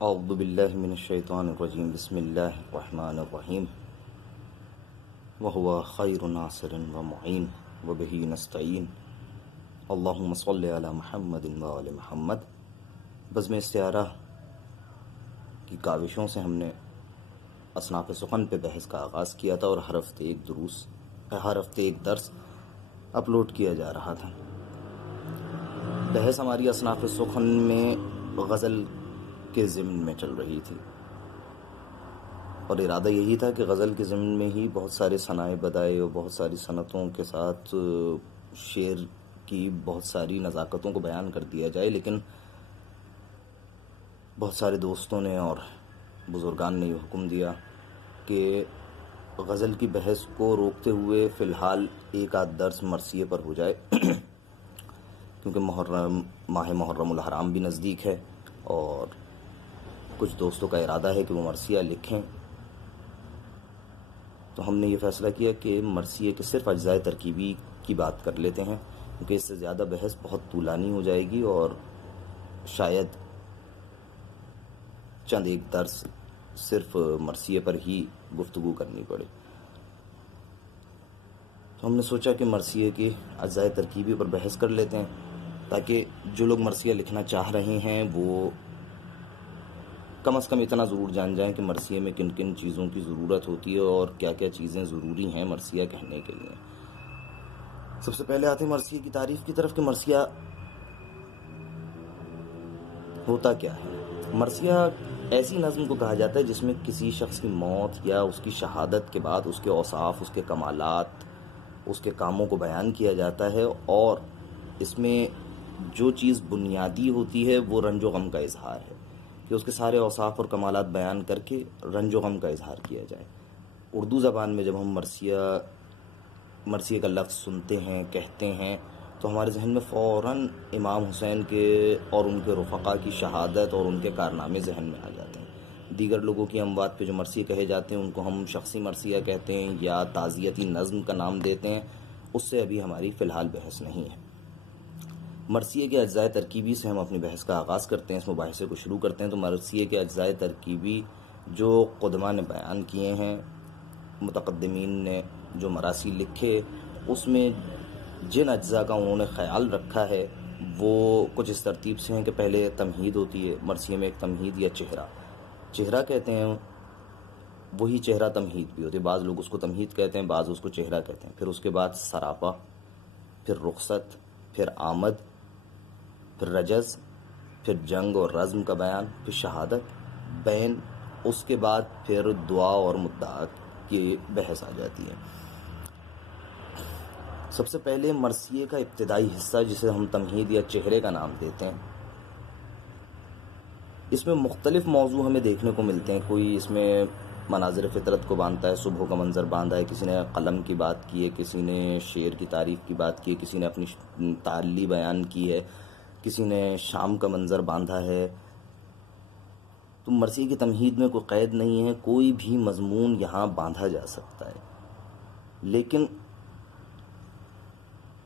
اعوذ باللہ من الشیطان الرجیم بسم اللہ الرحمن الرحیم وهو خیر ناصر ومعین وبہ نستعین اللہم صلی علی محمد وآل محمد۔ بزم استعارہ کی کاوشوں سے ہم نے اصناف سخن پہ بحث کا آغاز کیا تھا اور ہر ہفتے ایک درس اپلوڈ کیا جا رہا تھا۔ بحث ہماری اصناف سخن میں غزل کے ضمن میں چل رہی تھی اور ارادہ یہی تھا کہ غزل کے ضمن میں ہی بہت سارے صنائع بدائع اور بہت ساری صنعتوں کے ساتھ شعر کی بہت ساری نزاکتوں کو بیان کر دیا جائے، لیکن بہت سارے دوستوں نے اور بزرگان نے یہ حکم دیا کہ غزل کی بحث کو روکتے ہوئے فی الحال ایک آدھ درس مرثیے پر ہو جائے کیونکہ ماہ محرم الحرام بھی نزدیک ہے اور کچھ دوستوں کا ارادہ ہے کہ وہ مرثیہ لکھیں، تو ہم نے یہ فیصلہ کیا کہ مرثیے کے صرف اجزائے ترکیبی کی بات کر لیتے ہیں، کیونکہ اس سے زیادہ بحث بہت طولانی ہو جائے گی اور شاید چند ایک درس صرف مرثیے پر ہی گفتگو کرنی پڑے۔ تو ہم نے سوچا کہ مرثیے کی اجزائے ترکیبی پر بحث کر لیتے ہیں تاکہ جو لوگ مرثیہ لکھنا چاہ رہے ہیں وہ کم از کم اتنا ضرور جان جائیں کہ مرثیے میں کن کن چیزوں کی ضرورت ہوتی ہے اور کیا کیا چیزیں ضروری ہیں مرثیہ کہنے کے لیے۔ سب سے پہلے آتے ہیں مرثیے کی تعریف کی طرف کہ مرثیہ ہوتا کیا ہے۔ مرثیہ ایسی نظم کو کہا جاتا ہے جس میں کسی شخص کی موت یا اس کی شہادت کے بعد اس کے اوصاف، اس کے کمالات، اس کے کاموں کو بیان کیا جاتا ہے اور اس میں جو چیز بنیادی ہوتی ہے وہ رنج و غم کا اظہار ہے، کہ اس کے سارے اوصاف اور کمالات بیان کر کے رنج و غم کا اظہار کیا جائے۔ اردو زبان میں جب ہم مرثیے کا لفظ سنتے ہیں، کہتے ہیں، تو ہمارے ذہن میں فوراً امام حسین کے اور ان کے رفقا کی شہادت اور ان کے کارنامے ذہن میں آ جاتے ہیں۔ دیگر لوگوں کی اموات پہ جو مرثیے کہے جاتے ہیں ان کو ہم شخصی مرثیہ کہتے ہیں یا تعزیتی نظم کا نام دیتے ہیں، اس سے ابھی ہماری فی الحال بحث نہیں ہے۔ مرثیے کے اجزائے ترکیبی سے ہم اپنی بحث کا آغاز کرتے ہیں، اس مباحثے کو شروع کرتے ہیں۔ تو مرثیے کے اجزائے ترکیبی جو قدماء نے بیان کیے ہیں، متقدمین نے جو مراثی لکھے، اس میں جن اجزاء کا انہوں نے خیال رکھا ہے وہ کچھ اس ترتیب سے ہیں کہ پہلے تمہید ہوتی ہے، مرثیے میں ایک تمہید یا چہرہ کہتے ہیں، وہی چہرہ تمہید بھی ہوتی ہے، بعض لوگ اس کو تمہید کہتے ہیں، بعض اس کو چہرہ کہتے ہیں۔ پھر اس کے بعد سراپا، پھر رخصت، پھر آمد، پھر رجز، پھر جنگ اور رزم کا بیان، پھر شہادت، بین، اس کے بعد پھر دعا اور مدعات کی بحث آ جاتی ہے۔ سب سے پہلے مرثیے کا ابتدائی حصہ جسے ہم تمہید یا چہرے کا نام دیتے ہیں، اس میں مختلف موضوع ہمیں دیکھنے کو ملتے ہیں۔ کوئی اس میں مناظر فطرت کو باندھتا ہے، صبح کا منظر باندھا ہے، کسی نے قلم کی بات کی ہے، کسی نے شعر کی تعریف کی بات کی ہے، کسی نے اپنی تعلی بیان کی ہے، کسی نے شام کا منظر باندھا ہے۔ تو مرثیے کی تمہید میں کوئی قید نہیں ہے، کوئی بھی مضمون یہاں باندھا جا سکتا ہے، لیکن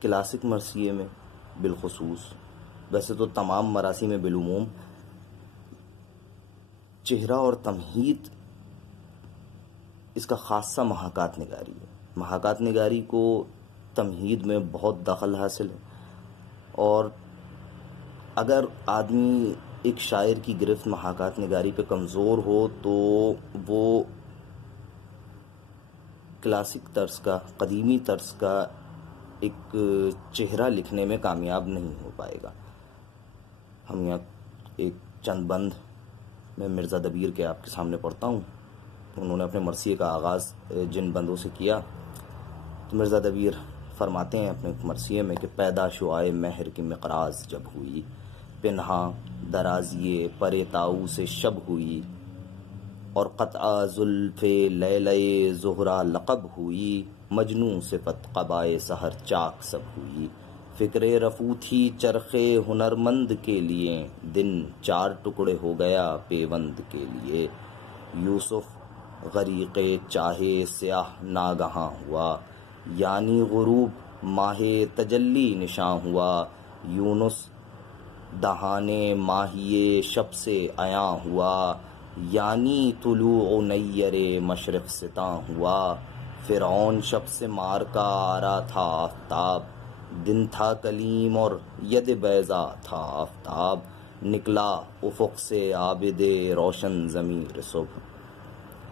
کلاسک مرثیے میں بالخصوص، ویسے تو تمام مراثی میں بالعموم، چہرہ اور تمہید اس کا خاصہ محاکات نگاری ہے۔ محاکات نگاری کو تمہید میں بہت دخل حاصل ہے، اور اگر آدمی ایک شاعر کی گرفت محاکات نگاری پہ کمزور ہو تو وہ کلاسک طرز کا، قدیمی طرز کا ایک چہرہ لکھنے میں کامیاب نہیں ہو پائے گا۔ ہم یہاں ایک چند بند میں مرزا دبیر کے آپ کے سامنے پڑھتا ہوں۔ انہوں نے اپنے مرثیے کا آغاز جن بندوں سے کیا، تو مرزا دبیر فرماتے ہیں اپنے مرثیے میں کہ پیدا شعائے مہر کی مقراض جب ہوئی، پنہاں درازیے پرے تاؤ سے شب ہوئی، اور قطع زلف لیلے زہرا لقب ہوئی، مجنوں صفت قبائے سحر چاک سب ہوئی، فکر رفو تھی چرخ ہنرمند کے لیے، دن چار ٹکڑے ہو گیا پیوند کے لیے، یوسف غریق چاہے سیاہ ناگہاں ہوا، یعنی غروب ماہ تجلی نشاں ہوا، یونس دہانے ماہیے شب سے عیاں ہوا، یعنی طلوع نیر مشرق ستاں ہوا، فرعون شب سے مار کا آ رہا تھا آفتاب، دن تھا کلیم اور ید بیضا تھا آفتاب، نکلا افق سے عابد روشن ضمیر صبح،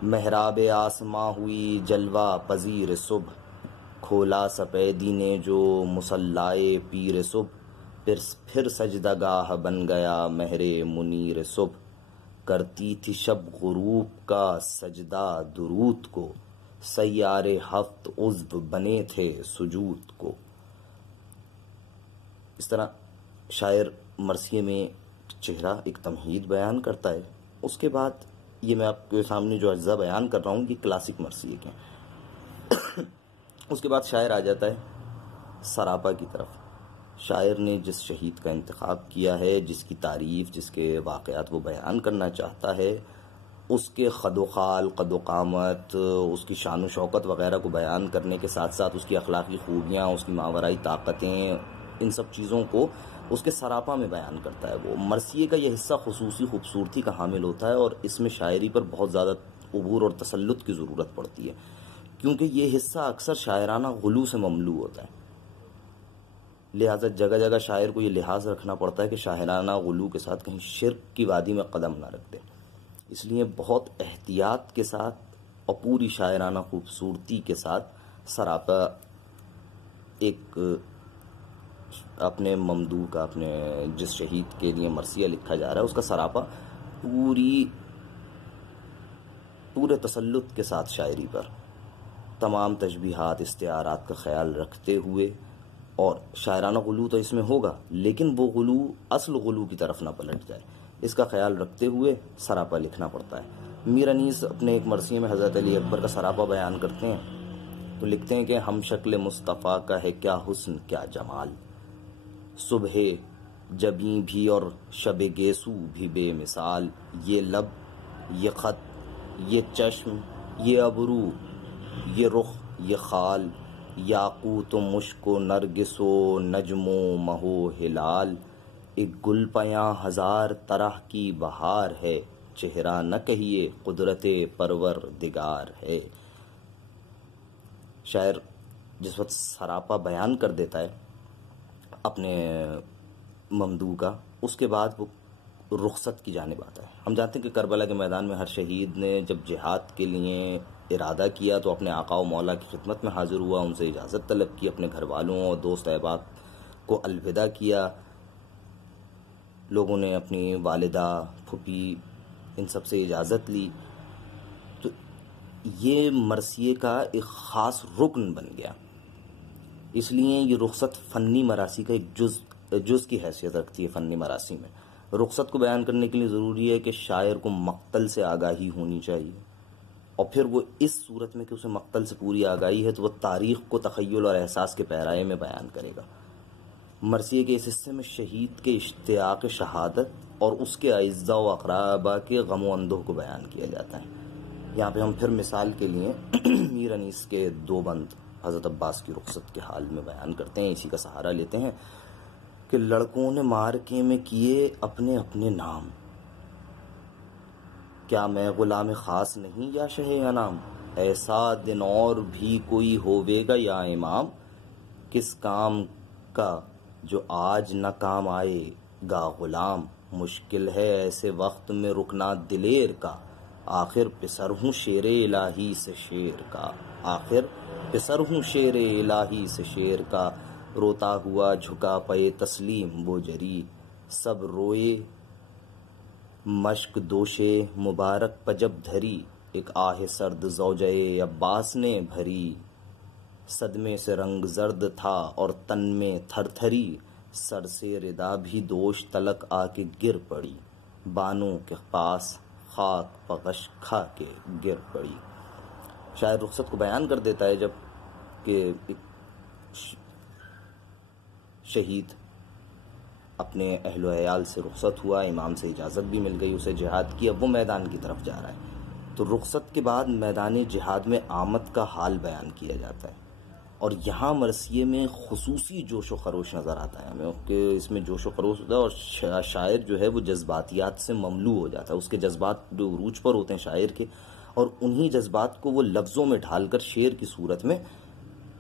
محراب آسماں ہوئی جلوہ پذیر صبح، کھولا سپیدی نے جو مصلائے پیر صبح، پھر سجدہ گاہ بن گیا مہر منیر صبح، کرتی تھی شب غروب کا سجدہ درود کو، سیارے ہفت عضو بنے تھے سجود کو۔ اس طرح شاعر مرثیے میں چہرہ ایک تمہید بیان کرتا ہے۔ اس کے بعد یہ میں آپ کے سامنے جو اجزاء بیان کر رہا ہوں یہ کلاسک مرثیے کے ہیں۔ اس کے بعد شاعر آ جاتا ہے سراپا کی طرف۔ شاعر نے جس شہید کا انتخاب کیا ہے، جس کی تعریف، جس کے واقعات وہ بیان کرنا چاہتا ہے، اس کے خد و خال، قد و قامت، اس کی شان و شوکت وغیرہ کو بیان کرنے کے ساتھ ساتھ اس کی اخلاقی خوبیاں، اس کی ماورائی طاقتیں، ان سب چیزوں کو اس کے سراپا میں بیان کرتا ہے۔ وہ مرثیے کا یہ حصہ خصوصی خوبصورتی کا حامل ہوتا ہے اور اس میں شاعری پر بہت زیادہ عبور اور تسلط کی ضرورت پڑتی ہے، کیونکہ یہ حصہ اکثر شاعرانہ غلو سے مملو ہوتا ہے۔ لہٰذا جگہ جگہ شاعر کو یہ لحاظ رکھنا پڑتا ہے کہ شاعرانہ غلو کے ساتھ کہیں شرک کی وادی میں قدم نہ رکھ دے، اس لیے بہت احتیاط کے ساتھ اور پوری شاعرانہ خوبصورتی کے ساتھ سراپا ایک اپنے ممدوح کا، اپنے جس شہید کے لیے مرثیہ لکھا جا رہا ہے اس کا سراپا پورے تسلط کے ساتھ شاعری پر تمام تشبیہات، استعارات کا خیال رکھتے ہوئے، اور شاعرانہ غلو تو اس میں ہوگا لیکن وہ غلو اصل غلو کی طرف نہ پلٹ جائے، اس کا خیال رکھتے ہوئے سراپا لکھنا پڑتا ہے۔ میر انیس اپنے ایک مرثیے میں حضرت علی اکبر کا سراپا بیان کرتے ہیں تو لکھتے ہیں کہ ہم شکل مصطفیٰ کا ہے کیا حسن کیا جمال، صبح جبیں بھی اور شب گیسو بھی بے مثال، یہ لب یہ خط یہ چشم یہ ابرو یہ رخ یہ خال، یاقوت و مشک و نرگس و نجم و مہ و ہلال، ایک گل پیاں ہزار طرح کی بہار ہے، چہرہ نہ کہیے قدرت پروردگار ہے۔ شاعر جس وقت سراپا بیان کر دیتا ہے اپنے ممدوح کا، اس کے بعد وہ رخصت کی جانب آتا ہے۔ ہم جانتے ہیں کہ کربلا کے میدان میں ہر شہید نے جب جہاد کے لیے ارادہ کیا تو اپنے آقا و مولا کی خدمت میں حاضر ہوا، ان سے اجازت طلب کی، اپنے گھر والوں اور دوست احباب کو الوداع کیا، لوگوں نے اپنی والدہ، پھوپھی، ان سب سے اجازت لی، تو یہ مرثیے کا ایک خاص رکن بن گیا۔ اس لیے یہ رخصت فنی مراثی کا ایک جز کی حیثیت رکھتی ہے۔ فنی مراثی میں رخصت کو بیان کرنے کے لیے ضروری ہے کہ شاعر کو مقتل سے آگاہی ہونی چاہیے، اور پھر وہ اس صورت میں کہ اسے مقتل سے پوری آگاہی ہے تو وہ تاریخ کو تخیل اور احساس کے پیرائے میں بیان کرے گا۔ مرثیے کے اس حصے میں شہید کے اشتیاق شہادت اور اس کے اعزاء و اقربا کے غم و اندوہ کو بیان کیا جاتا ہے۔ یہاں پہ ہم پھر مثال کے لیے میر انیس کے دو بند حضرت عباس کی رخصت کے حال میں بیان کرتے ہیں، اسی کا سہارا لیتے ہیں کہ لڑکوں نے مارکے میں کیے اپنے اپنے نام، کیا میں غلام خاص نہیں یا شہ انام، ایسا دن اور بھی کوئی ہوے گا یا امام، کس کام کا جو آج نہ کام آئے گا غلام، مشکل ہے ایسے وقت میں رکنا دلیر کا، آخر پسر ہوں شیر الہی سے شیر کا، آخر پسر ہوں شیر الہی سے شیر کا، روتا ہوا جھکا پے تسلیم وہ جری، سب روئے مشک دوشے مبارک پجب دھری، ایک آہ سرد زوجہ عباس نے بھری، صدمے سے رنگ زرد تھا اور تن میں تھر تھری، سر سے ردا بھی دوش تلک آ کے گر پڑی، بانوں کے پاس خاک پغش کھا کے گر پڑی۔ شاعر رخصت کو بیان کر دیتا ہے جب کہ ایک شہید اپنے اہل و عیال سے رخصت ہوا، امام سے اجازت بھی مل گئی، اسے جہاد کی، اب وہ میدان کی طرف جا رہا ہے، تو رخصت کے بعد میدان جہاد میں آمد کا حال بیان کیا جاتا ہے اور یہاں مرثیے میں خصوصی جوش و خروش نظر آتا ہے ہمیں کہ اس میں جوش و خروش ہوتا ہے، اور شاعر جو ہے وہ جذباتیات سے مملو ہو جاتا ہے، اس کے جذبات جو عروج پر ہوتے ہیں شاعر کے، اور انہی جذبات کو وہ لفظوں میں ڈھال کر شعر کی صورت میں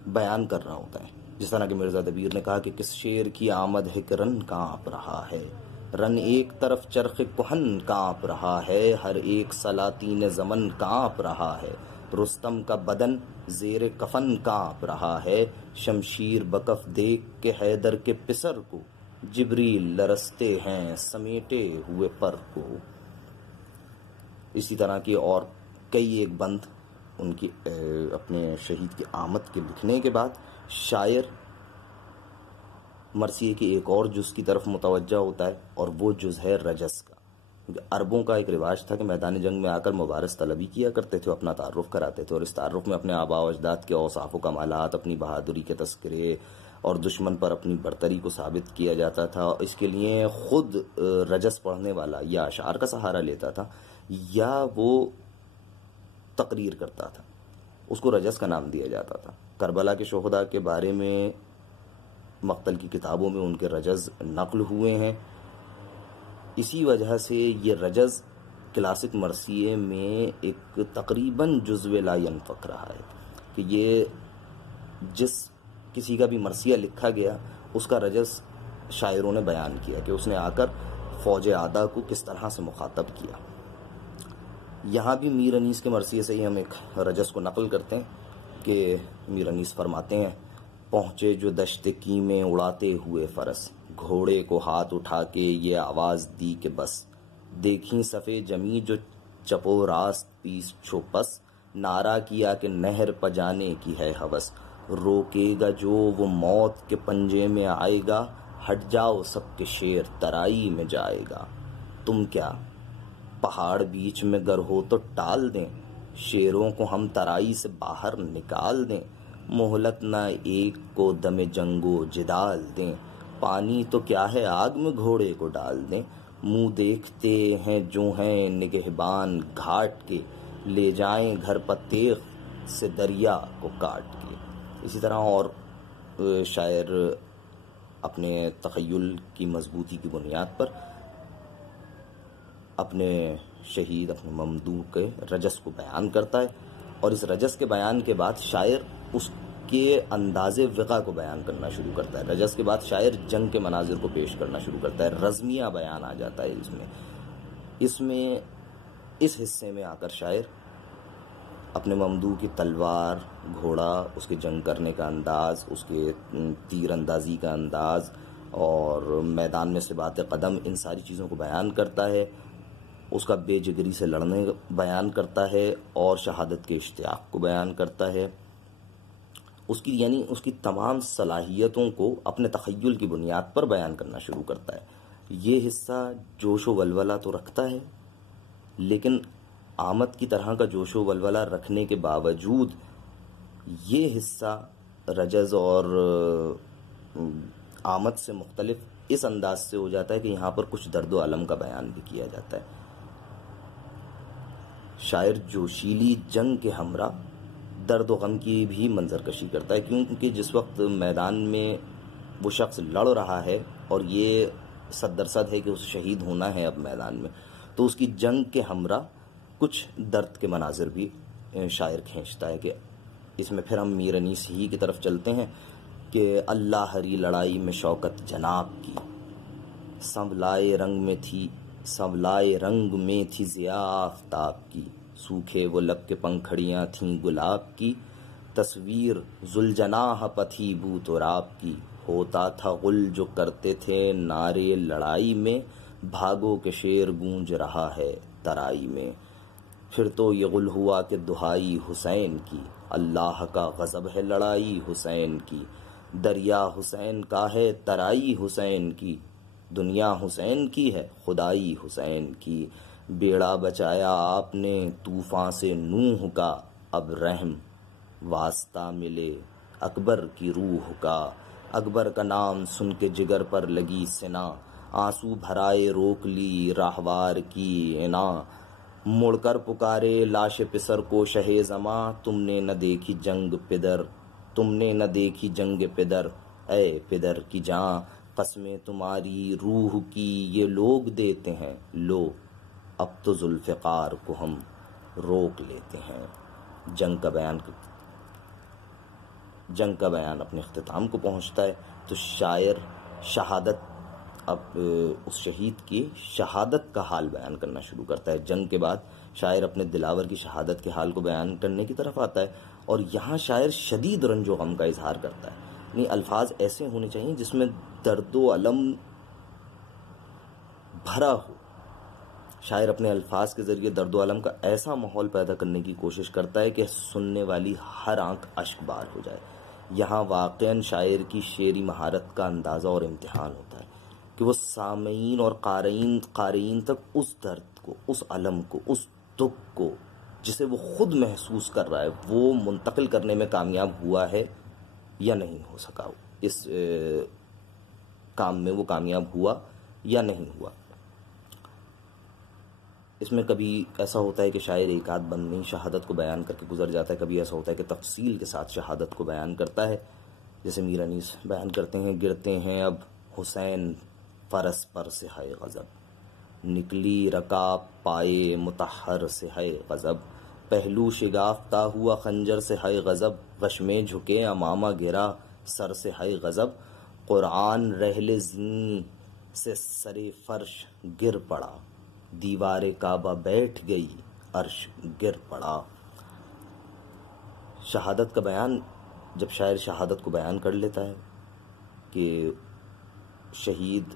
بیان کر رہا ہوتا ہے۔ جس طرح کہ مرزا دبیر نے کہا کہ کس شعر کی آمد ہے کہ رن کانپ رہا ہے، رن ایک طرف چرخ کہن کانپ رہا ہے، ہر ایک سلاطین زمن کانپ رہا ہے، رستم کا بدن زیر کفن کانپ رہا ہے، شمشیر بکف دیکھ کے حیدر کے پسر کو جبریل لرزتے ہیں سمیٹے ہوئے پر کو۔ اسی طرح کی اور کئی ایک بند ان کی اپنے شہید کی آمد کے لکھنے کے بعد شاعر مرثیے کے ایک اور جز کی طرف متوجہ ہوتا ہے، اور وہ جز ہے رجز کا، کیونکہ عربوں کا ایک رواج تھا کہ میدان جنگ میں آ کر مبارز طلبی کیا کرتے تھے، اپنا تعارف کراتے تھے، اور اس تعارف میں اپنے آباء و اجداد کے اوصاف و کمالات، اپنی بہادری کے تذکرے اور دشمن پر اپنی برتری کو ثابت کیا جاتا تھا۔ اس کے لیے خود رجز پڑھنے والا یا اشعار کا سہارا لیتا تھا یا وہ تقریر کرتا تھا، اس کو رجز کا نام دیا جاتا تھا۔ کربلا کے شہداء کے بارے میں مقتل کی کتابوں میں ان کے رجز نقل ہوئے ہیں، اسی وجہ سے یہ رجز کلاسک مرثیے میں ایک تقریباً جزو لا ينفک رہا ہے کہ یہ جس کسی کا بھی مرثیہ لکھا گیا اس کا رجز شاعروں نے بیان کیا کہ اس نے آ کر فوج اعداء کو کس طرح سے مخاطب کیا۔ یہاں بھی میر انیس کے مرثیے سے ہی ہم ایک رجز کو نقل کرتے ہیں کہ میر انیس فرماتے ہیں، پہنچے جو دشت کیمیں اڑاتے ہوئے فرس، گھوڑے کو ہاتھ اٹھا کے یہ آواز دی کہ بس، دیکھیں صفے جمی جو چپو راست پیس چھوپس، نعرہ کیا کہ نہر پجانے کی ہے ہوس، روکے گا جو وہ موت کے پنجے میں آئے گا، ہٹ جاؤ سب کے شیر ترائی میں جائے گا، تم کیا پہاڑ بیچ میں گر ہو تو ٹال دیں، شیروں کو ہم ترائی سے باہر نکال دیں، مہلت نہ ایک کو دم جنگ و جدال دیں، پانی تو کیا ہے آگ میں گھوڑے کو ڈال دیں، منہ دیکھتے ہیں جو ہیں نگہبان گھاٹ کے، لے جائیں گھر پتیغ سے دریا کو کاٹ کے۔ اسی طرح اور شاعر اپنے تخیل کی مضبوطی کی بنیاد پر اپنے شہید اپنے ممدوح کے رجز کو بیان کرتا ہے، اور اس رجز کے بیان کے بعد شاعر اس کے انداز وقا کو بیان کرنا شروع کرتا ہے۔ رجز کے بعد شاعر جنگ کے مناظر کو پیش کرنا شروع کرتا ہے، رزمیہ بیان آ جاتا ہے اس حصے میں آ کر شاعر اپنے ممدوح کی تلوار، گھوڑا، اس کے جنگ کرنے کا انداز، اس کے تیر اندازی کا انداز اور میدان میں ثبات قدم، ان ساری چیزوں کو بیان کرتا ہے، اس کا بے جگری سے لڑنے بیان کرتا ہے اور شہادت کے اشتیاق کو بیان کرتا ہے، اس کی تمام صلاحیتوں کو اپنے تخیل کی بنیاد پر بیان کرنا شروع کرتا ہے۔ یہ حصہ جوش و ولولہ تو رکھتا ہے، لیکن آمد کی طرح کا جوش و ولولہ رکھنے کے باوجود یہ حصہ رجز اور آمد سے مختلف اس انداز سے ہو جاتا ہے کہ یہاں پر کچھ درد و علم کا بیان بھی کیا جاتا ہے۔ شاعر جوشیلی جنگ کے ہمراہ درد و غم کی بھی منظر کشی کرتا ہے، کیونکہ جس وقت میدان میں وہ شخص لڑ رہا ہے اور یہ صد درصد ہے کہ اس شہید ہونا ہے اب میدان میں، تو اس کی جنگ کے ہمراہ کچھ درد کے مناظر بھی شاعر کھینچتا ہے کہ اس میں پھر ہم میر انیس ہی کی طرف چلتے ہیں کہ اللہ ہری لڑائی میں شوکت جناب کی، سنولائے رنگ میں تھی ضیاء آفتاب کی، سوکھے وہ لب کے پنکھڑیاں تھیں گلاب کی، تصویر ذوالجناح پتھی بو تراب کی، ہوتا تھا غل جو کرتے تھے نعرے لڑائی میں، بھاگو کہ شیر گونج رہا ہے ترائی میں، پھر تو یہ غل ہوا کہ دہائی حسین کی، اللہ کا غضب ہے لڑائی حسین کی، دریا حسین کا ہے ترائی حسین کی، دنیا حسین کی ہے خدائی حسین کی، بیڑا بچایا آپ نے طوفان سے نوح کا، اب رحم واسطہ ملے اکبر کی روح کا، اکبر کا نام سن کے جگر پر لگی سنا، آنسو بھرائے روک لی راہوار کی عنا، مڑ کر پکارے لاش پسر کو شہ زماں، تم نے نہ دیکھی جنگ پدر تم نے نہ دیکھی جنگ پدر، اے پدر کی جاں، قسمیں تمہاری روح کی یہ لوگ دیتے ہیں، لو اب تو ذوالفقار کو ہم روک لیتے ہیں۔ جنگ کا بیان اپنے اختتام کو پہنچتا ہے، تو شاعر شہادت، اب اس شہید کی شہادت کا حال بیان کرنا شروع کرتا ہے۔ جنگ کے بعد شاعر اپنے دلاور کی شہادت کے حال کو بیان کرنے کی طرف آتا ہے، اور یہاں شاعر شدید رنج و غم کا اظہار کرتا ہے۔ یعنی الفاظ ایسے ہونے چاہیے جس میں درد و الم بھرا ہو۔ شاعر اپنے الفاظ کے ذریعے درد و الم کا ایسا ماحول پیدا کرنے کی کوشش کرتا ہے کہ سننے والی ہر آنکھ اشک بار ہو جائے۔ یہاں واقعاً شاعر کی شعری مہارت کا اندازہ اور امتحان ہوتا ہے کہ وہ سامعین اور قارئین تک اس درد کو، اس الم کو، اس دکھ کو جسے وہ خود محسوس کر رہا ہے، وہ منتقل کرنے میں کامیاب ہوا ہے یا نہیں ہو سکا، اس کام میں وہ کامیاب ہوا یا نہیں ہوا۔ اس میں کبھی ایسا ہوتا ہے کہ شاعر ایک آدھ بند نہیں شہادت کو بیان کر کے گزر جاتا ہے، کبھی ایسا ہوتا ہے کہ تفصیل کے ساتھ شہادت کو بیان کرتا ہے، جیسے میر انیس بیان کرتے ہیں، گرتے ہیں اب حسین فرس پر سے ہے غضب، نکلی رکاب پائے مطہر سے ہے غضب، پہلو شگافتہ ہوا خنجر سے ہے غضب، غشمیں جھکے امامہ گرا سر سے ہے غضب، قرآن رحل زین سے سرے فرش گر پڑا، دیوار کعبہ بیٹھ گئی عرش گر پڑا۔ شہادت کا بیان، جب شاعر شہادت کو بیان کر لیتا ہے کہ شہید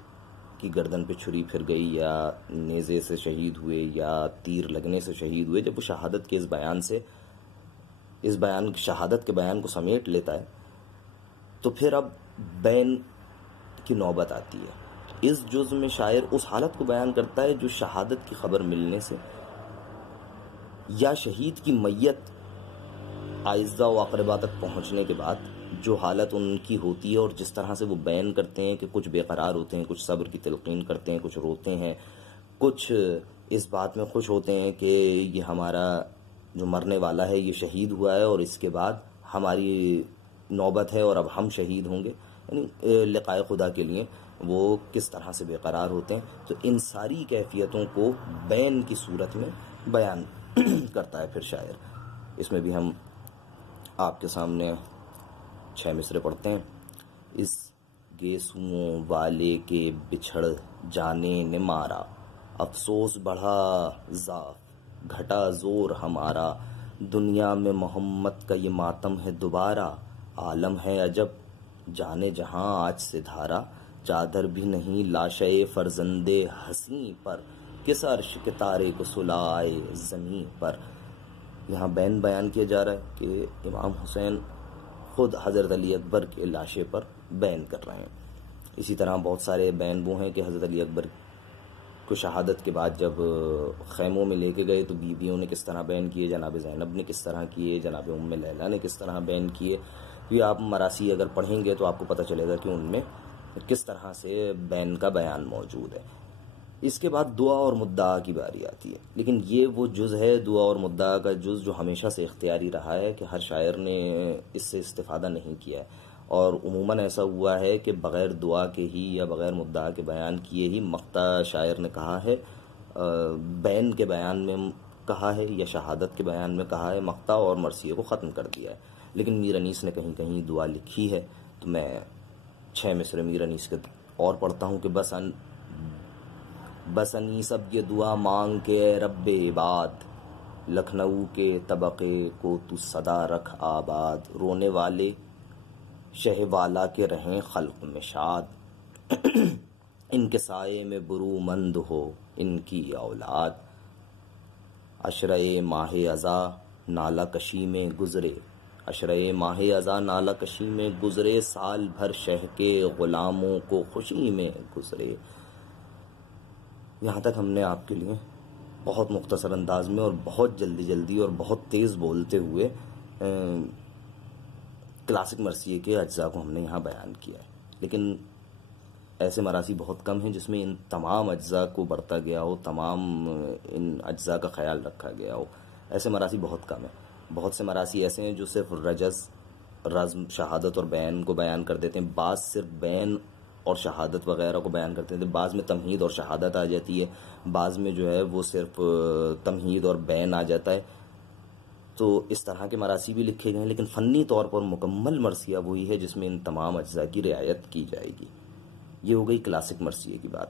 کی گردن پہ چھری پھر گئی، یا نیزے سے شہید ہوئے، یا تیر لگنے سے شہید ہوئے، جب وہ شہادت کے شہادت کے بیان کو سمیٹ لیتا ہے، تو پھر اب بین کی نوبت آتی ہے۔ اس جزء میں شاعر اس حالت کو بیان کرتا ہے جو شہادت کی خبر ملنے سے یا شہید کی میت اعزاء و اقرباء تک پہنچنے کے بعد جو حالت ان کی ہوتی ہے، اور جس طرح سے وہ بیان کرتے ہیں کہ کچھ بے قرار ہوتے ہیں، کچھ صبر کی تلقین کرتے ہیں، کچھ روتے ہیں، کچھ اس بات میں خوش ہوتے ہیں کہ یہ ہمارا جو مرنے والا ہے یہ شہید ہوا ہے، اور اس کے بعد ہماری نوبت ہے اور اب ہم شہید ہوں گے، یعنی لقائے خدا کے لیے وہ کس طرح سے بے قرار ہوتے ہیں۔ تو ان ساری کیفیتوں کو بین کی صورت میں بیان کرتا ہے پھر شاعر۔ اس میں بھی ہم آپ کے سامنے 6 مصرے پڑھتے ہیں۔ اس گیسوؤں والے کے بچھڑ جانے نے مارا، افسوس بڑھا ضعف گھٹا زور ہمارا، دنیا میں محمد کا یہ ماتم ہے دوبارہ، عالم ہے عجب جانے جہاں آج سے دھارا، چادر بھی نہیں لاشے فرزند حسین پر، کس عرش کے تارے کو سلائے زمین پر۔ یہاں بیان کیا جا رہا ہے کہ امام حسین خود حضرت علی اکبر کے لاشے پر بیان کر رہے ہیں۔ اسی طرح بہت سارے بیان وہ ہیں کہ حضرت علی اکبر کو شہادت کے بعد جب خیموں میں لے کے گئے تو بیویوں نے کس طرح بیان کیے، جناب زینب نے کس طرح کیے، جناب ام لیلہ نے کس طرح بیان کیے۔ یہ آپ مراثی اگر پڑھیں گے تو آپ کو پتہ چلے گا کہ ان میں کس طرح سے بیان کا بیان موجود ہے۔ اس کے بعد دعا اور مدعا کی باری آتی ہے، لیکن یہ وہ جز ہے دعا اور مدعا کا جز جو ہمیشہ سے اختیاری رہا ہے کہ ہر شاعر نے اس سے استفادہ نہیں کیا ہے، اور عموماً ایسا ہوا ہے کہ بغیر دعا کے ہی یا بغیر مدعا کے بیان کیے ہی مقطع شاعر نے کہا ہے، بین کے بیان میں کہا ہے یا شہادت کے بیان میں کہا ہے مقطع اور مرثیے کو ختم کر دیا ہے۔ لیکن میر انیس نے کہیں کہیں دعا لکھی ہے، تو میں 6 مصرے میر انیس کے اور پڑھتا ہوں کہ بس انیس اب یہ دعا مانگ کے اے رب عباد، لکھنؤ کے طبقے کو تو صدا رکھ آباد، رونے والے شہ والا کے رہیں خلق میں شاد، ان کے سائے میں برومند ہو ان کی اولاد، عشرۂ ماہ ازاں نالہ کشی میں گزرے، عشرۂ ماہ ازاں نالہ کشی میں گزرے، سال بھر شہ کے غلاموں کو خوشی میں گزرے۔ یہاں تک ہم نے آپ کے لیے بہت مختصر انداز میں اور بہت جلدی اور بہت تیز بولتے ہوئے کلاسک مرثیے کے اجزاء کو ہم نے یہاں بیان کیا ہے، لیکن ایسے مراثی بہت کم ہیں جس میں ان تمام اجزاء کو برتا گیا ہو، تمام ان اجزاء کا خیال رکھا گیا ہو۔ ایسے مراثی بہت کم ہیں۔ بہت سے مراثی ایسے ہیں جو صرف رجز رزم، شہادت اور بیان کو بیان کر دیتے ہیں، بعض صرف بیان اور شہادت وغیرہ کو بیان کرتے ہیں، بعض میں تمہید اور شہادت آ جاتی ہے، بعض میں جو ہے وہ صرف تمہید اور بیان آ جاتا ہے۔ تو اس طرح کے مراثی بھی لکھے گئے ہیں، لیکن فنی طور پر مکمل مرثیہ وہی ہے جس میں ان تمام اجزاء کی رعایت کی جائے گی۔ یہ ہو گئی کلاسک مرثیے کی بات۔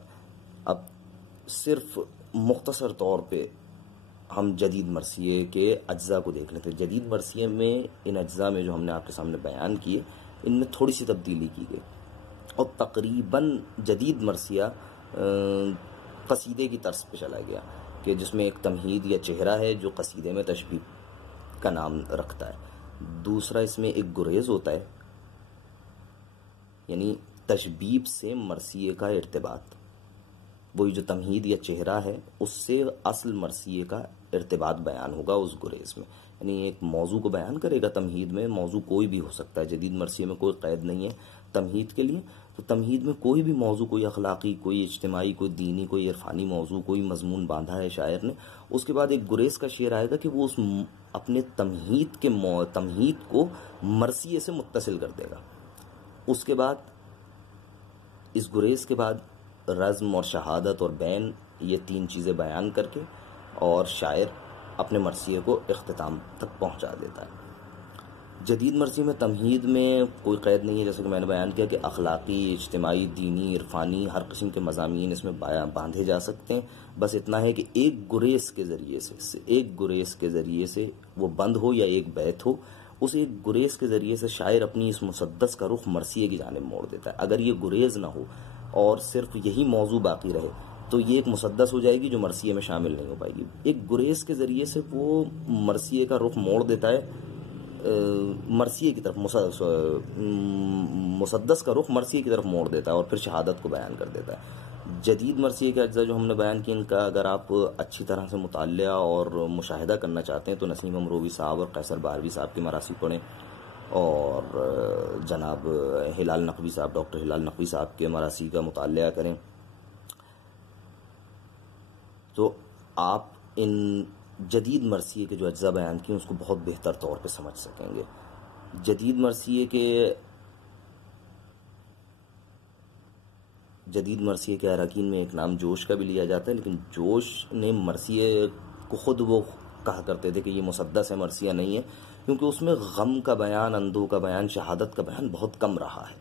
اب صرف مختصر طور پہ ہم جدید مرثیے کے اجزاء کو دیکھ لیتے ہیں۔ جدید مرثیے میں ان اجزاء میں جو ہم نے آپ کے سامنے بیان کیے، ان میں تھوڑی سی تبدیلی کی گئی، اور تقریباً جدید مرثیہ قصیدے کی طرز پہ چلا گیا، کہ جس میں ایک تمہید یا چہرہ ہے جو قصیدے میں تشبیب کا نام رکھتا ہے، دوسرا اس میں ایک گریز ہوتا ہے، یعنی تشبیب سے مرثیے کا ارتباط، وہی جو تمہید یا چہرہ ہے اس سے اصل مرثیے کا ارتباط بیان ہوگا اس گریز میں، یعنی ایک موضوع کو بیان کرے گا۔ تمہید میں موضوع کوئی بھی ہو سکتا ہے، جدید مرثیے میں کوئی قید نہیں ہے تمہید کے لیے، تو تمہید میں کوئی بھی موضوع، کوئی اخلاقی، کوئی اجتماعی، کوئی دینی، کوئی عرفانی موضوع، کوئی مضمون باندھا ہے شاعر نے، اس کے بعد ایک گریز کا شعر آئے گا کہ وہ اس اپنے تمہید کو مرثیے سے متصل کر دے گا۔ اس کے بعد اس گریز کے بعد رزم اور شہادت اور بین، یہ تین چیزیں بیان کر کے اور شاعر اپنے مرثیے کو اختتام تک پہنچا دیتا ہے۔ جدید مرثیے میں تمہید میں کوئی قید نہیں ہے، جیسے کہ میں نے بیان کیا کہ اخلاقی، اجتماعی، دینی، عرفانی، ہر قسم کے مضامین اس میں باندھے جا سکتے ہیں، بس اتنا ہے کہ ایک گریز کے ذریعے سے وہ بند ہو یا ایک بیت ہو، اس ایک گریز کے ذریعے سے شاعر اپنی اس مسدس کا رخ مرثیے کی جانب موڑ دیتا ہے۔ اگر یہ گریز نہ ہو اور صرف یہی موضوع باقی رہے تو یہ ایک مسدس ہو جائے گی جو مرثیے میں شامل نہیں ہو پائے گی۔ ایک گریز کے ذریعے سے وہ مرثیے کا رخ موڑ دیتا ہے مرثیے کی طرف، مسدس کا رخ مرثیے کی طرف موڑ دیتا ہے اور پھر شہادت کو بیان کر دیتا ہے۔ جدید مرثیے کے اجزاء جو ہم نے بیان کیے، ان کا اگر آپ اچھی طرح سے مطالعہ اور مشاہدہ کرنا چاہتے ہیں تو نسیم امروی صاحب اور قیصر بہروی صاحب کی مراثی پڑھیں، اور جناب ہلال نقوی صاحب، ڈاکٹر ہلال نقوی صاحب کے مراثی کا مطالعہ کریں، تو آپ ان جدید مرثیے کے جو اجزاء بیان کیے اس کو بہت بہتر طور پہ سمجھ سکیں گے۔ جدید مرثیے کے اراکین میں ایک نام جوش کا بھی لیا جاتا ہے، لیکن جوش نے مرثیے کو خود وہ کہا کرتے تھے کہ یہ مسدس ہے، مرثیہ نہیں ہے، کیونکہ اس میں غم کا بیان، اندوہ کا بیان، شہادت کا بیان بہت کم رہا ہے۔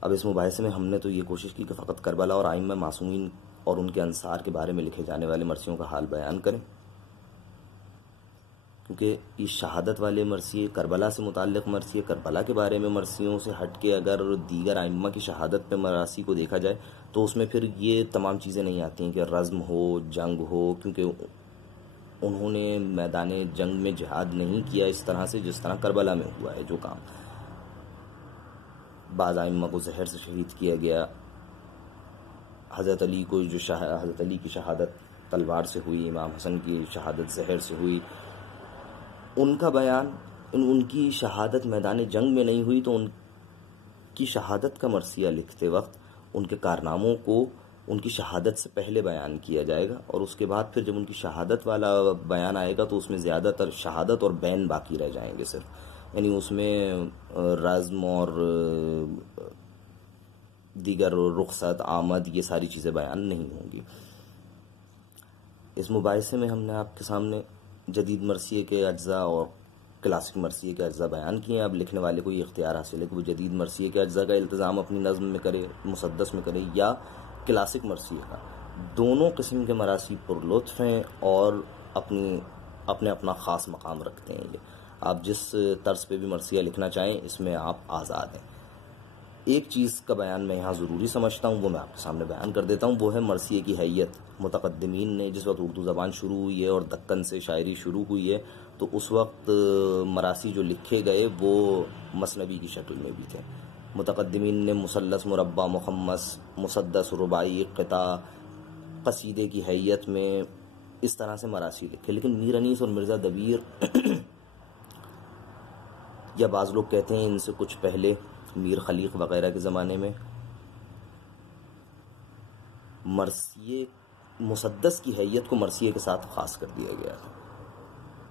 اب اس مباحثے میں ہم نے تو یہ کوشش کی کہ فقط کربلا اور ائمہ معصومین اور ان کے انصار کے بارے میں لکھے جانے والے مرثیوں کا حال بیان کریں، کیونکہ یہ شہادت والے مرثیے، کربلا سے متعلق مرثیے، کربلا کے بارے میں مرثیوں سے ہٹ کے اگر دیگر ائمہ کی شہادت پہ مراثی کو دیکھا جائے تو اس میں پھر یہ تمام چیزیں نہیں آتی ہیں کہ رزم ہو، جنگ ہو، کیونکہ انہوں نے میدان جنگ میں جہاد نہیں کیا اس طرح سے جس طرح کربلا میں ہوا ہے جو کام۔ بعض ائمہ کو زہر سے شہید کیا گیا، حضرت علی کی شہادت تلوار سے ہوئی، امام حسن کی شہادت زہر سے ہوئی، ان کا بیان، ان کی شہادت میدان جنگ میں نہیں ہوئی تو ان کی شہادت کا مرثیہ لکھتے وقت ان کے کارناموں کو ان کی شہادت سے پہلے بیان کیا جائے گا، اور اس کے بعد پھر جب ان کی شہادت والا بیان آئے گا تو اس میں زیادہ تر شہادت اور بین باقی رہ جائیں گے صرف، یعنی اس میں رزم اور دیگر رخصت، آمد، یہ ساری چیزیں بیان نہیں ہوں گی۔ اس مباحثے میں ہم نے آپ کے سامنے جدید مرثیے کے اجزاء اور کلاسک مرثیے کے اجزاء بیان کیے ہیں۔ اب لکھنے والے کو یہ اختیار حاصل ہے کہ وہ جدید مرثیے کے اجزاء کا التزام اپنی نظم میں کرے، مسدس میں کرے، یا کلاسک مرثیے کا۔ دونوں قسم کے مراثی پر لطف ہیں اور اپنا خاص مقام رکھتے ہیں۔ یہ آپ جس طرز پہ بھی مرثیہ لکھنا چاہیں اس میں آپ آزاد ہیں۔ ایک چیز کا بیان میں یہاں ضروری سمجھتا ہوں، وہ میں آپ کے سامنے بیان کر دیتا ہوں، وہ ہے مرثیے کی حیت۔ متقدمین نے جس وقت اردو زبان شروع ہوئی ہے اور دکن سے شاعری شروع ہوئی ہے تو اس وقت مراثی جو لکھے گئے وہ مثنوی کی شکل میں بھی تھے۔ متقدمین نے مثلث، مربع، مخمس، مسدس، رباعی، قطع، قصیدے کی حیت میں اس طرح سے مراثی لکھے، لیکن میر انیس اور مرزا دبیر یا بعض لوگ کہتے ہیں ان سے کچھ پہلے میر خلیق وغیرہ کے زمانے میں مرثیے، مسدس کی حیت کو مرثیے کے ساتھ خاص کر دیا گیا ہے،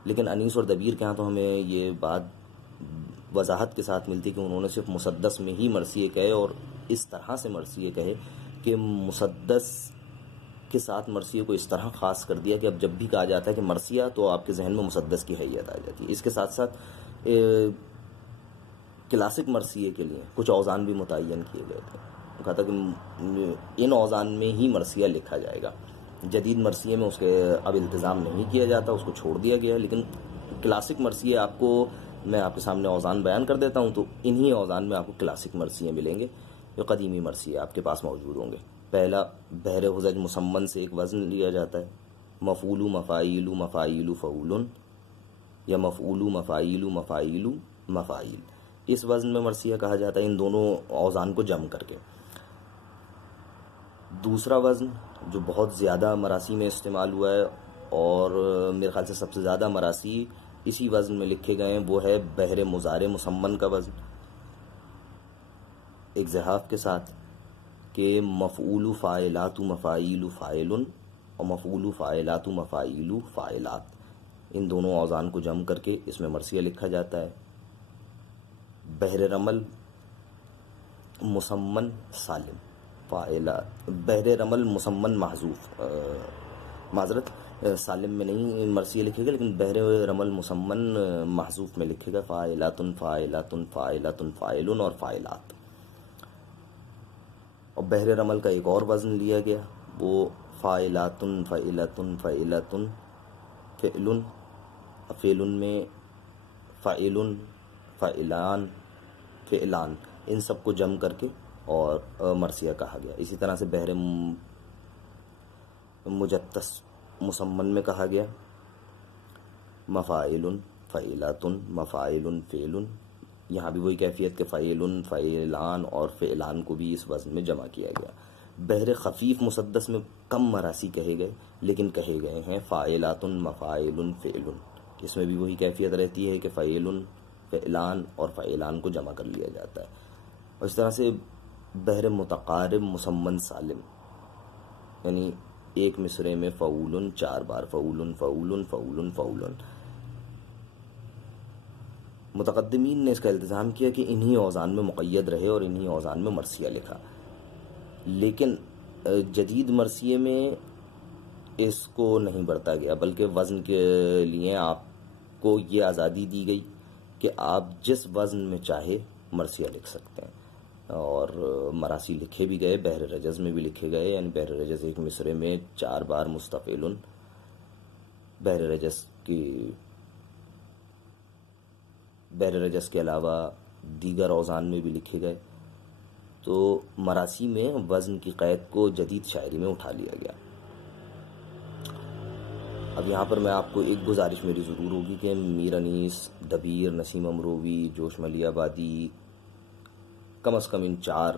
لیکن انیس اور دبیر کے ہاں تو ہمیں یہ بات وضاحت کے ساتھ ملتی کہ انہوں نے صرف مسدس میں ہی مرثیے کہے، اور اس طرح سے مرثیے کہے کہ مسدس کے ساتھ مرثیے کو اس طرح خاص کر دیا کہ اب جب بھی کہا جاتا ہے کہ مرثیہ تو آپ کے ذہن میں مسدس کی حیت آ جاتی ہے۔ اس کے ساتھ ساتھ کلاسک مرثیے کے لیے کچھ اوزان بھی متعین کیے گئے تھے، کہا تھا کہ ان اوزان میں ہی مرثیہ لکھا جائے گا۔ جدید مرثیے میں اس کے اب التزام نہیں کیا جاتا، اس کو چھوڑ دیا گیا ہے، لیکن کلاسک مرثیے آپ کو میں آپ کے سامنے اوزان بیان کر دیتا ہوں، تو انہی اوزان میں آپ کو کلاسک مرثیے ملیں گے جو قدیمی مرثیے آپ کے پاس موجود ہوں گے۔ پہلا بحر حجج مسمن سے ایک وزن لیا جاتا ہے، مفعول مفاعیل مفاعیل فعول یا مفعول مفاعیل مفاعیل مفاعیل، اس وزن میں مرثیہ کہا جاتا ہے ان دونوں اوزان کو جمع کر کے۔ دوسرا وزن جو بہت زیادہ مراسی میں استعمال ہوا ہے اور میرے خیال سے سب سے زیادہ مراسی اسی وزن میں لکھے گئے ہیں، وہ ہے بحر مضارع مسمن کا وزن، ایک زحاف کے ساتھ کہ مفعول فاعلات مفاعیل فاعل اور مفعول فاعلات مفاعیل فاعلات، ان دونوں اوزان کو جمع کر کے اس میں مرثیہ لکھا جاتا ہے۔ بحر رمل مسمن سالم فاعلات، بحر رمل مسمن محذوف، معذرت سالم میں نہیں مرثیہ لکھے گا، لیکن بحر رمل مسمن محذوف میں لکھے گا فاعلات فاعلات فاعلات فاعل اور فاعلات۔ اور بحر رمل کا ایک اور وزن لیا گیا، وہ فاعلات فاعلات فاعلات فعل، فعل میں فاعل فاعلان فعلان، ان سب کو جمع کر کے اور مرثیہ کہا گیا۔ اسی طرح سے بحر مجتس مسمن میں کہا گیا مفاعل فعلات مفاعل فعل، یہاں بھی وہی کیفیت کہ فعل فعلان اور فعلان کو بھی اس وزن میں جمع کیا گیا۔ بحر خفیف مسدس میں کم مراسی کہے گئے، لیکن کہے گئے ہیں فاعلات مفاعل فعل، اس میں بھی وہی کیفیت رہتی ہے کہ فعل فعلان اور فعلان کو جمع کر لیا جاتا ہے۔ اور اس طرح سے بحر متقارب مسمن سالم، یعنی ایک مصرے میں فعول 4 بار، فعول فعول فعول فعول۔ متقدمین نے اس کا التزام کیا کہ انہی اوزان میں مقید رہے اور انہی اوزان میں مرثیہ لکھا، لیکن جدید مرثیے میں اس کو نہیں برتا گیا، بلکہ وزن کے لیے آپ کو یہ آزادی دی گئی کہ آپ جس وزن میں چاہے مرثیہ لکھ سکتے ہیں، اور مراسی لکھے بھی گئے، بحر رجز میں بھی لکھے گئے، یعنی بحر رجز ایک مصرے میں 4 بار مستفعل، بحر رجز کے علاوہ دیگر اوزان میں بھی لکھے گئے۔ تو مراسی میں وزن کی قید کو جدید شاعری میں اٹھا لیا گیا۔ اب یہاں پر میں آپ کو ایک گزارش میری ضرور ہوگی کہ میر انیس، دبیر، نسیم امروی، جوش ملی آبادی، کم از کم ان 4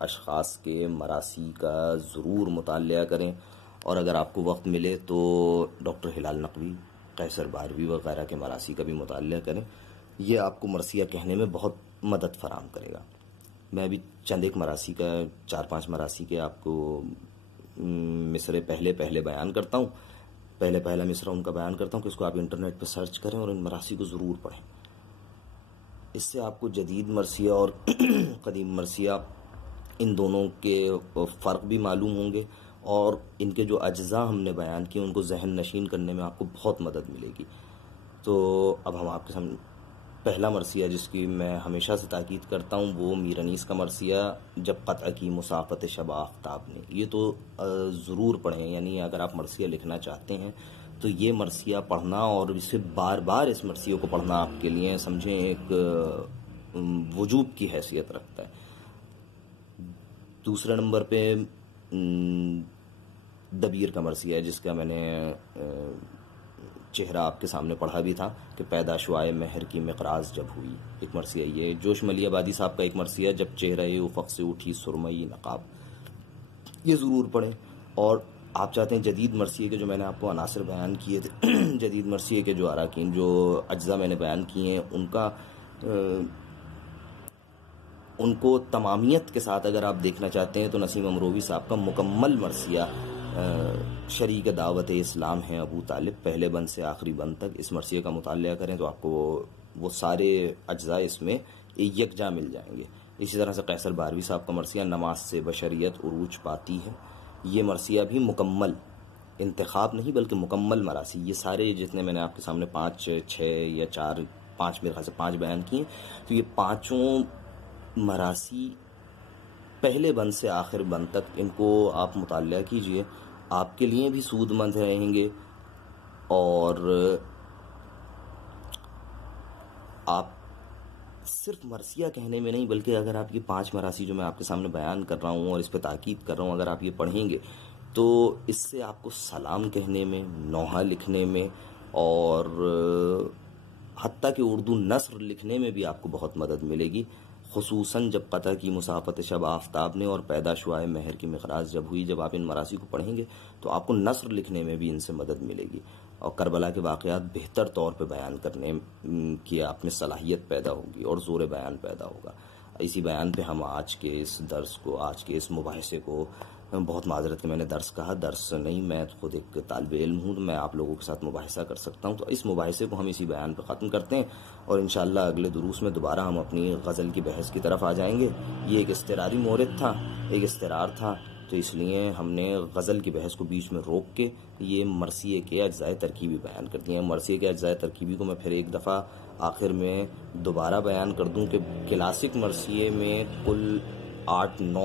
اشخاص کے مراسی کا ضرور مطالعہ کریں، اور اگر آپ کو وقت ملے تو ڈاکٹر ہلال نقوی، قیصر باروی وغیرہ کے مراسی کا بھی مطالعہ کریں، یہ آپ کو مرثیہ کہنے میں بہت مدد فراہم کرے گا۔ میں ابھی چند ایک مراسی کا 4-5 مراسی کے آپ کو مصرے پہلے بیان کرتا ہوں، پہلا مصرع ان کا بیان کرتا ہوں کہ اس کو آپ انٹرنیٹ پہ سرچ کریں اور ان مراسی کو ضرور پڑھیں۔ اس سے آپ کو جدید مرثیہ اور قدیم مرثیہ ان دونوں کے فرق بھی معلوم ہوں گے، اور ان کے جو اجزاء ہم نے بیان کیے ان کو ذہن نشین کرنے میں آپ کو بہت مدد ملے گی۔ تو اب ہم آپ کے سامنے پہلا مرثیہ جس کی میں ہمیشہ سے تاکید کرتا ہوں وہ میر انیس کا مرثیہ جب قطع کی مسافت شب آفتاب نے، یہ تو ضرور پڑھیں، یعنی اگر آپ مرثیہ لکھنا چاہتے ہیں تو یہ مرثیہ پڑھنا اور اسے بار بار اس مرثیے کو پڑھنا آپ کے لیے سمجھیں ایک وجوب کی حیثیت رکھتا ہے۔ دوسرے نمبر پہ دبیر کا مرثیہ ہے، جس کا میں نے چہرہ آپ کے سامنے پڑھا بھی تھا کہ پیدا شعائے مہر کی مقراض جب ہوئی، ایک مرثیہ یہ۔ جوش ملی آبادی صاحب کا ایک مرثیہ جب چہرہ افق سے اٹھی سرمئی نقاب، یہ ضرور پڑھیں۔ اور آپ چاہتے ہیں جدید مرثیے کے جو میں نے آپ کو عناصر بیان کیے تھے، جدید مرثیے کے جو اراکین، جو اجزاء میں نے بیان کیے ہیں، ان کو تمامیت کے ساتھ اگر آپ دیکھنا چاہتے ہیں تو نسیم امروی صاحب کا مکمل مرثیہ شریک دعوت اسلام ہے ابو طالب، پہلے بند سے آخری بند تک، اس مرثیے کا مطالعہ کریں تو آپ کو وہ سارے اجزاء اس میں یکجا مل جائیں گے۔ اسی طرح سے قیصر باروی صاحب کا مرثیہ نماز سے بشریت عروج پاتی ہے، یہ مرثیہ بھی مکمل انتخاب نہیں بلکہ مکمل مراسی، یہ سارے جتنے میں نے آپ کے سامنے 5 6 یا 4 5 میرے خیال سے 5 بیان کیے، تو یہ پانچوں مراسی پہلے بند سے آخر بند تک ان کو آپ مطالعہ کیجئے، آپ کے لیے بھی سود مند رہیں گے، اور آپ صرف مرثیہ کہنے میں نہیں بلکہ اگر آپ یہ 5 مراسی جو میں آپ کے سامنے بیان کر رہا ہوں اور اس پہ تاکید کر رہا ہوں، اگر آپ یہ پڑھیں گے تو اس سے آپ کو سلام کہنے میں، نوحہ لکھنے میں، اور حتیٰ کہ اردو نثر لکھنے میں بھی آپ کو بہت مدد ملے گی، خصوصاً جب قطع کی مسافت شب آفتاب نے اور پیدا شعاع مہر کی مقراض جب ہوئی، جب آپ ان مراسی کو پڑھیں گے تو آپ کو نثر لکھنے میں بھی ان سے مدد ملے گی، اور کربلا کے واقعات بہتر طور پہ بیان کرنے کی آپ میں صلاحیت پیدا ہوگی اور زور بیان پیدا ہوگا۔ اسی بیان پہ ہم آج کے اس درس کو، آج کے اس مباحثے کو، بہت معذرت کہ میں نے درس کہا، درس نہیں، میں خود ایک طالب علم ہوں تو میں آپ لوگوں کے ساتھ مباحثہ کر سکتا ہوں، تو اس مباحثے کو ہم اسی بیان پہ ختم کرتے ہیں، اور انشاءاللہ اگلے دروس میں دوبارہ ہم اپنی غزل کی بحث کی طرف آ جائیں گے۔ یہ ایک اضطراری مورد تھا، ایک اضطرار تھا، تو اس لیے ہم نے غزل کی بحث کو بیچ میں روک کے یہ مرثیے کے اجزائے ترکیبی بیان کر دیے ہیں۔ مرثیے کے اجزائے ترکیبی کو میں پھر ایک دفعہ آخر میں دوبارہ بیان کر دوں کہ کلاسک مرثیے میں کل 8 9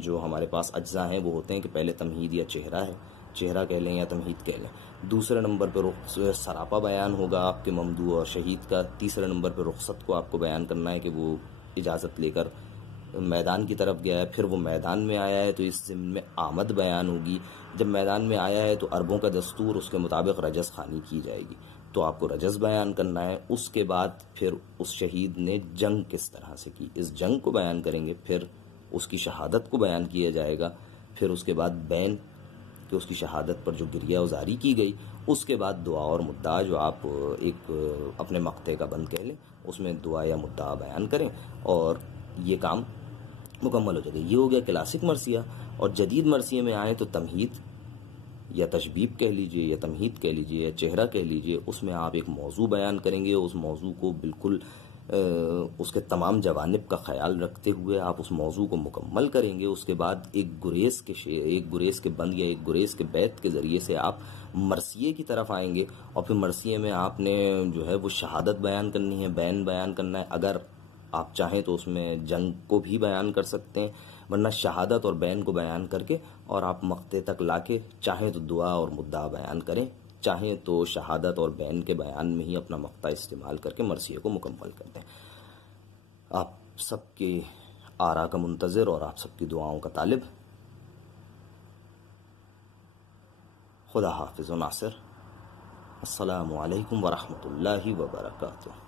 جو ہمارے پاس اجزاء ہیں وہ ہوتے ہیں کہ پہلے تمہید یا چہرہ ہے، چہرہ کہہ لیں یا تمہید کہہ لیں، دوسرے نمبر پہ سراپا بیان ہوگا آپ کے ممدوح اور شہید کا، تیسرے نمبر پہ رخصت کو آپ کو بیان کرنا ہے کہ وہ اجازت لے کر میدان کی طرف گیا ہے، پھر وہ میدان میں آیا ہے تو اس ضمن میں آمد بیان ہوگی، جب میدان میں آیا ہے تو عربوں کا دستور اس کے مطابق رجز خوانی کی جائے گی، تو آپ کو رجز بیان کرنا ہے، اس کے بعد پھر اس شہید نے جنگ کس طرح سے کی اس جنگ کو بیان کریں گے، پھر اس کی شہادت کو بیان کیا جائے گا، پھر اس کے بعد بین کہ اس کی شہادت پر جو گریہ ازاری کی گئی، اس کے بعد دعا اور مدعا جو آپ ایک اپنے مقطع کا بند کہہ لیں، اس میں دعا یا مدعا بیان کریں اور یہ کام مکمل ہو جائے گا۔ یہ ہو گیا کلاسک مرثیہ، اور جدید مرثیے میں آئیں تو تمہید یا تشبیب کہہ لیجئے یا تمہید کہہ لیجئے یا چہرہ کہہ لیجئے، اس میں آپ ایک موضوع بیان کریں گے، اس موضوع کو بالکل اس کے تمام جوانب کا خیال رکھتے ہوئے آپ اس موضوع کو مکمل کریں گے، اس کے بعد ایک گریز کے بند یا ایک گریز کے بیت کے ذریعے سے آپ مرثیے کی طرف آئیں گے، اور پھر مرثیے میں آپ نے جو ہے وہ شہادت بیان کرنی ہے، بین بیان کرنا ہے، اگر آپ چاہیں تو اس میں جنگ کو بھی بیان کر سکتے ہیں، ورنہ شہادت اور بین کو بیان کر کے اور آپ مقطع تک لا کے چاہیں تو دعا اور مدعا بیان کریں، چاہیں تو شہادت اور بین کے بیان میں ہی اپنا مقطع استعمال کر کے مرثیے کو مکمل کر دیں۔ آپ سب کے آراء کا منتظر اور آپ سب کی دعاؤں کا طالب، خدا حافظ و ناصر۔ السلام علیکم ورحمۃ اللہ وبرکاتہ۔